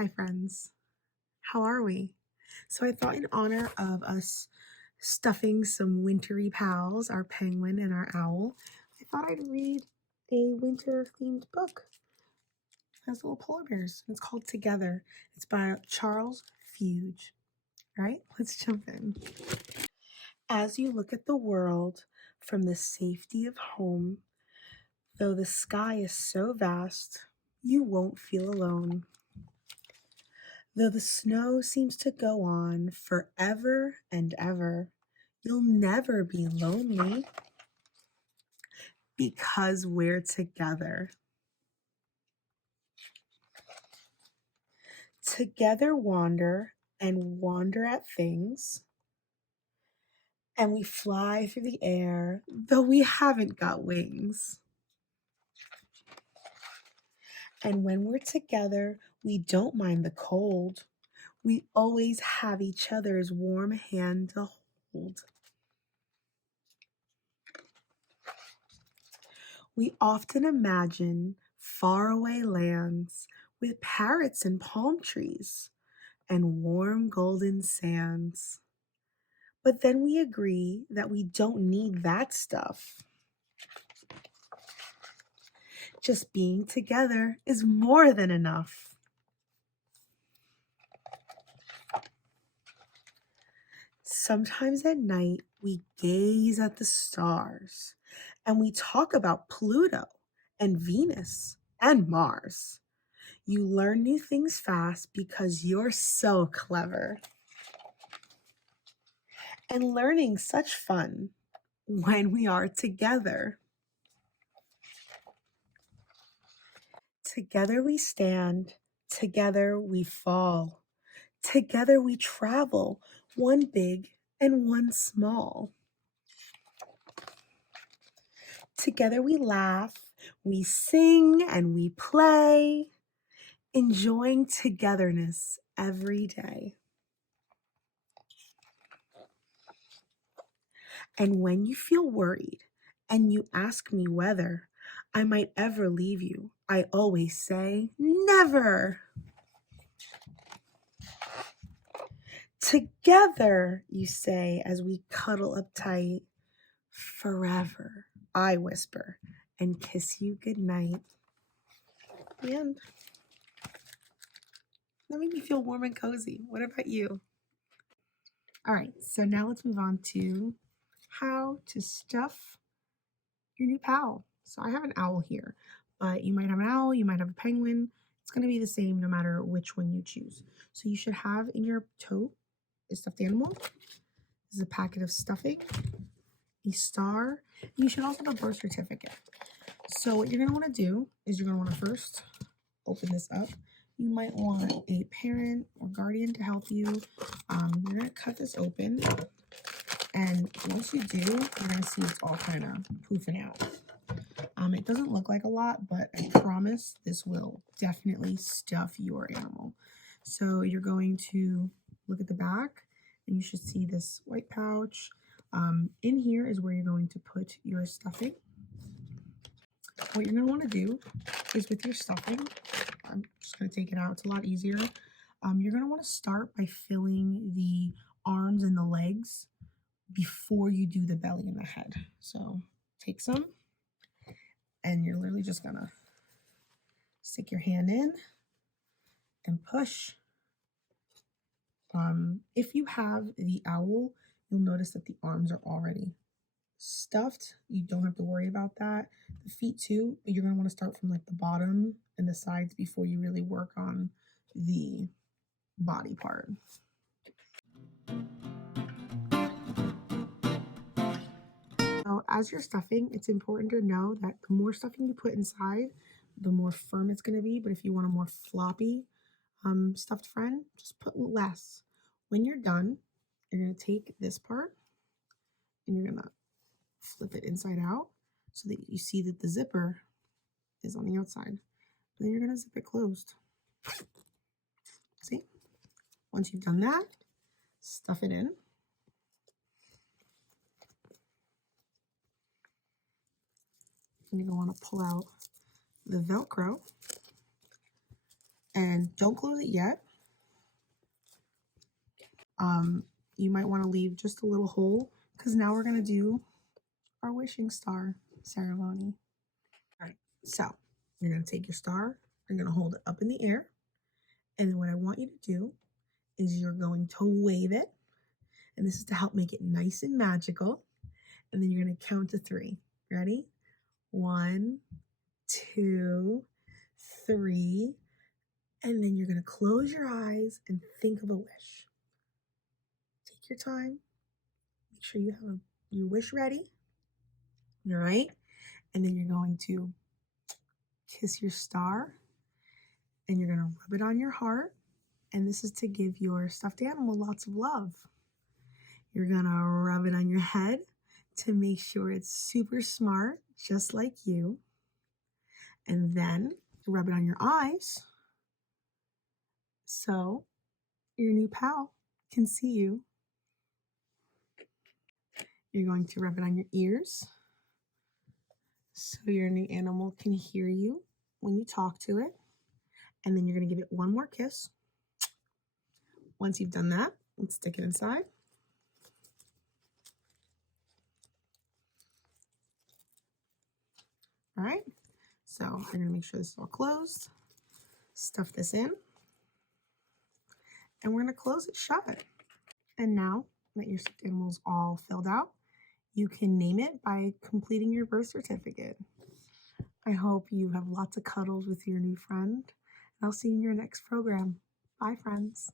Hi, friends. How are we? So, I thought in honor of us stuffing some wintry pals, our penguin and our owl, I thought I'd read a winter themed book. It has little polar bears. It's called Together. It's by Charles Fuge. All right, let's jump in. As you look at the world from the safety of home, though the sky is so vast, you won't feel alone. Though the snow seems to go on forever and ever, you'll never be lonely because we're together. Together wander and wonder at things, and we fly through the air, though we haven't got wings. And when we're together, we don't mind the cold. We always have each other's warm hand to hold. We often imagine faraway lands with parrots and palm trees and warm golden sands. But then we agree that we don't need that stuff. Just being together is more than enough. Sometimes at night we gaze at the stars and we talk about Pluto and Venus and Mars. You learn new things fast because you're so clever. And learning such fun when we are together. Together we stand, together we fall. Together we travel, one big and one small. Together we laugh, we sing and we play, enjoying togetherness every day. And when you feel worried and you ask me whether I might ever leave you, I always say, never. Together, you say as we cuddle up tight. Forever, I whisper and kiss you goodnight. And that made me feel warm and cozy. What about you? All right, so now let's move on to how to stuff your new pal. So I have an owl here, but you might have an owl, you might have a penguin. It's going to be the same no matter which one you choose. So you should have in your tote a stuffed animal. This is a packet of stuffing, a star. You should also have a birth certificate. So what you're going to want to do is you're going to want to first open this up. You might want a parent or guardian to help you. You're going to cut this open. And once you do, you're going to see it's all kind of poofing out. It doesn't look like a lot, but I promise this will definitely stuff your animal. So you're going to look at the back and you should see this white pouch. In here is where you're going to put your stuffing. What you're going to want to do is with your stuffing, I'm just going to take it out. It's a lot easier. You're going to want to start by filling the arms and the legs before you do the belly and the head. So take some and you're literally just going to stick your hand in and push. If you have the owl, you'll notice that the arms are already stuffed. You don't have to worry about that. The feet too, but you're going to want to start from like the bottom and the sides before you really work on the body part. Now, as you're stuffing, it's important to know that the more stuffing you put inside, the more firm it's going to be. But if you want a more floppy stuffed friend, just put less. When you're done, you're going to take this part and you're going to flip it inside out so that you see that the zipper is on the outside. Then you're going to zip it closed. See? Once you've done that, stuff it in. And you're going to want to pull out the Velcro. And don't close it yet. You might want to leave just a little hole because now we're going to do our wishing star ceremony. All right, so you're going to take your star, you're going to hold it up in the air, and then what I want you to do is you're going to wave it, and this is to help make it nice and magical, and then you're going to count to 3. Ready? 1, 2, 3, and then you're going to close your eyes and think of a wish. Take your time. Make sure you have your wish ready. All right? And then you're going to kiss your star and you're going to rub it on your heart. And this is to give your stuffed animal lots of love. You're going to rub it on your head to make sure it's super smart, just like you. And then rub it on your eyes so your new pal can see you. You're going to rub it on your ears so your new animal can hear you when you talk to it. And then you're going to give it one more kiss. Once you've done that, let's stick it inside. All right, so I'm going to make sure this is all closed. Stuff this in. And we're going to close it shut. And now that your stuffed animal is all filled out, you can name it by completing your birth certificate. I hope you have lots of cuddles with your new friend. And I'll see you in your next program. Bye, friends.